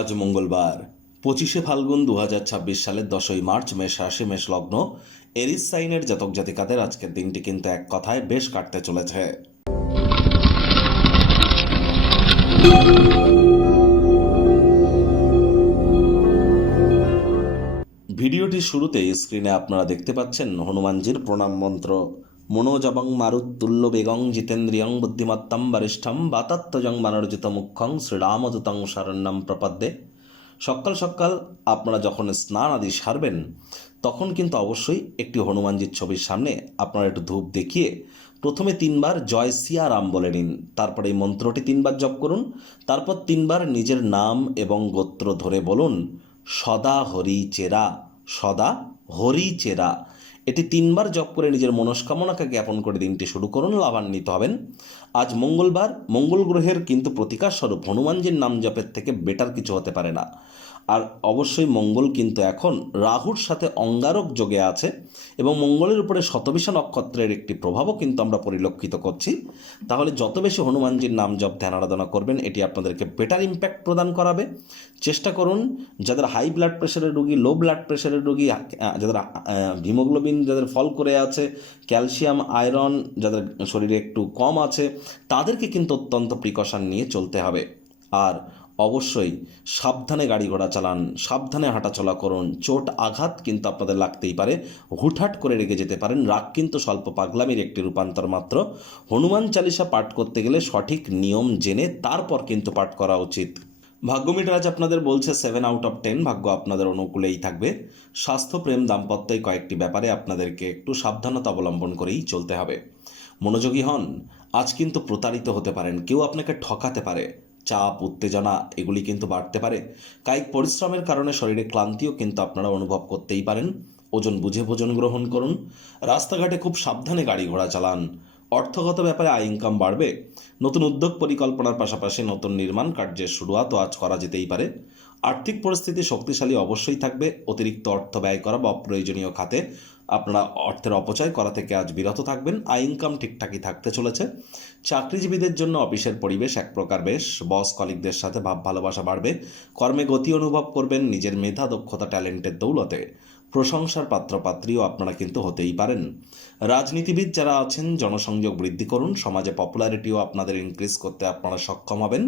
আজ মঙ্গলবার 25শে ফাল্গুন 2026 সালের 10ই মার্চ মেষ রাশি মেষ লগ্ন এরিস সাইনের জাতক জাতিকাদের আজকের দিনটি কিন্তু এক কথায় বেশ কাটতে চলেছে। ভিডিওটির শুরুতেই স্ক্রিনে আপনারা দেখতে পাচ্ছেন হনুমানজির প্রণাম মন্ত্র। মনোজবং মারুত্তুল্য বেগং জিতেন্দ্রিয়ং বুদ্ধিমত্তম বরিষ্ঠম বাতাত্তজং মানর্জিত মুখ্যং শ্রীরামদূতং শরণ্যম প্রপদ্যে। সকাল সকাল আপনারা যখন স্নান আদি সারবেন তখন কিন্তু অবশ্যই একটি হনুমানজির ছবির সামনে আপনারা একটু ধূপ দেখিয়ে প্রথমে 3বার জয় সিয়ারাম বলে নিন। তারপর এই মন্ত্রটি 3বার জপ করুন। তারপর 3বার নিজের নাম এবং গোত্র ধরে বলুন সদা হরি চেরা, সদা হরি চেরা। এটি 3বার জপ করে নিজের মনস্কামনাকে জ্ঞাপন করে দিনটি শুরু করুন, লাভান্বিত হবেন। আজ মঙ্গলবার, মঙ্গল গ্রহের কিন্তু প্রতিকার স্বরূপ হনুমানজির নাম জপের থেকে বেটার কিছু হতে পারে না। আর অবশ্যই মঙ্গল কিন্তু এখন রাহুর সাথে অঙ্গারক যোগে আছে এবং মঙ্গলের উপরে শতবিশা নক্ষত্রের একটি প্রভাবও কিন্তু আমরা পরিলক্ষিত করছি। তাহলে যত বেশি হনুমানজির নাম জপ ধ্যান আরাধনা করবেন এটি আপনাদেরকে বেটার ইম্প্যাক্ট প্রদান করাবে। চেষ্টা করুন যাদের হাই ব্লাড প্রেশারের রোগী, লো ব্লাড প্রেশারের রোগী, যাদের হিমোগ্লোবিন যাদের ফল করে আছে, ক্যালসিয়াম আয়রন যাদের শরীরে একটু কম আছে, তাদেরকে কিন্তু অত্যন্ত প্রিকশন নিয়ে চলতে হবে। আর অবশ্যই সাবধানে গাড়ি ঘোড়া চালান, সাবধানে হাঁটাচলা করুন। চোট আঘাত কিন্তু আপনাদের লাগতেই পারে, হুটহাট করে রেগে যেতে পারেন। রাগ কিন্তু স্বল্প পাগলামির একটি রূপান্তর মাত্র। হনুমান চালিসা পাঠ করতে গেলে সঠিক নিয়ম জেনে তারপর কিন্তু পাঠ করা উচিত। ভাগ্যমিটার আজ আপনাদের বলছে 7 আউট অফ 10, ভাগ্য আপনাদের অনুকূলেই থাকবে। স্বাস্থ্য, প্রেম, দাম্পত্য এই কয়েকটি ব্যাপারে আপনাদেরকে একটু সাবধানতা অবলম্বন করেই চলতে হবে। মনোযোগী হন, আজ কিন্তু প্রতারিত হতে পারেন, কেউ আপনাকে ঠকাতে পারে। চাপ, উত্তেজনা এগুলি কিন্তু বাড়তে পারে। কায়িক পরিশ্রমের কারণে শরীরে ক্লান্তিও কিন্তু আপনারা অনুভব করতেই পারেন। ওজন বুঝে ভোজন গ্রহণ করুন। রাস্তাঘাটে খুব সাবধানে গাড়ি ঘোড়া চালান। অর্থগত ব্যাপারে আয় ইনকাম বাড়বে। নতুন উদ্যোগ পরিকল্পনার পাশাপাশি নতুন নির্মাণ কার্যের শুরুয়াতও আজ করা যেতেই পারে। আর্থিক পরিস্থিতি শক্তিশালী অবশ্যই থাকবে। অতিরিক্ত অর্থ ব্যয় করা বা অপ্রয়োজনীয় খাতে আপনারা অর্থের অপচয় করা থেকে আজ বিরত থাকবেন। আয় ইনকাম ঠিকঠাকই থাকতে চলেছে। চাকরিজীবীদের জন্য অফিসের পরিবেশ এক প্রকার বেশ। বস কলিগদের সাথে ভাব ভালোবাসা বাড়বে। কর্মে গতি অনুভব করবেন। নিজের মেধা, দক্ষতা, ট্যালেন্টের দৌলতে প্রশংসার পাত্রপাত্রীও আপনারা কিন্তু হতেই পারেন। রাজনীতিবিদ যারা আছেন জনসংযোগ বৃদ্ধি করুন। সমাজে পপুলারিটিও আপনাদের ইনক্রিজ করতে আপনারা সক্ষম হবেন।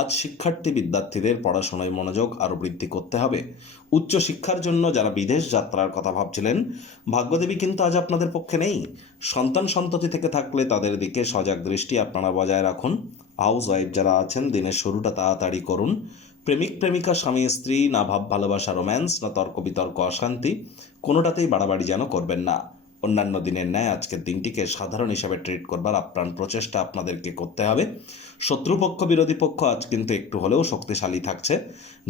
আজ শিক্ষার্থী বিদ্যার্থীদের পড়াশোনায় মনোযোগ আরও বৃদ্ধি করতে হবে। উচ্চশিক্ষার জন্য যারা বিদেশ যাত্রার কথা ভাবছিলেন, ভাগ্যদেবী কিন্তু আজ আপনাদের পক্ষে নেই। সন্তান সন্ততি থেকে থাকলে তাদের দিকে সজাগ দৃষ্টি আপনারা বজায় রাখুন। হাউস ওয়াইফ যারা আছেন দিনের শুরুটা তাড়াতাড়ি করুন। প্রেমিক প্রেমিকা, স্বামী স্ত্রী, না ভাব ভালোবাসা রোম্যান্স, না তর্ক বিতর্ক অশান্তি, কোনোটাতেই বাড়াবাড়ি যেন করবেন না। অন্যান্য দিনের ন্যায় আজকের দিনটিকে সাধারণ হিসাবে ট্রিট করবার আপ্রাণ প্রচেষ্টা আপনাদেরকে করতে হবে। শত্রুপক্ষ বিরোধী পক্ষ আজ কিন্তু একটু হলেও শক্তিশালী থাকছে।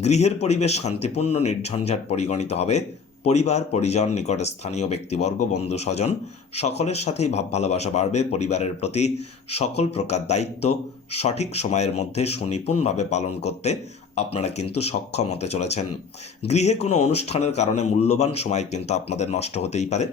গৃহের পরিবেশ শান্তিপূর্ণ নির্ঝঞ্ঝাট পরিগণিত হবে। পরিবার, পরিজন, নিকট স্থানীয় ব্যক্তিবর্গ, বন্ধু স্বজন সকলের সাথেই ভাব ভালোবাসা বাড়বে। পরিবারের প্রতি সকল প্রকার দায়িত্ব সঠিক সময়ের মধ্যে সুনিপুণভাবে পালন করতে আপনারা কিন্তু সক্ষম হতে চলেছেন। গৃহে কোনো অনুষ্ঠানের কারণে মূল্যবান সময় কিন্তু আপনাদের নষ্ট হতেই পারে।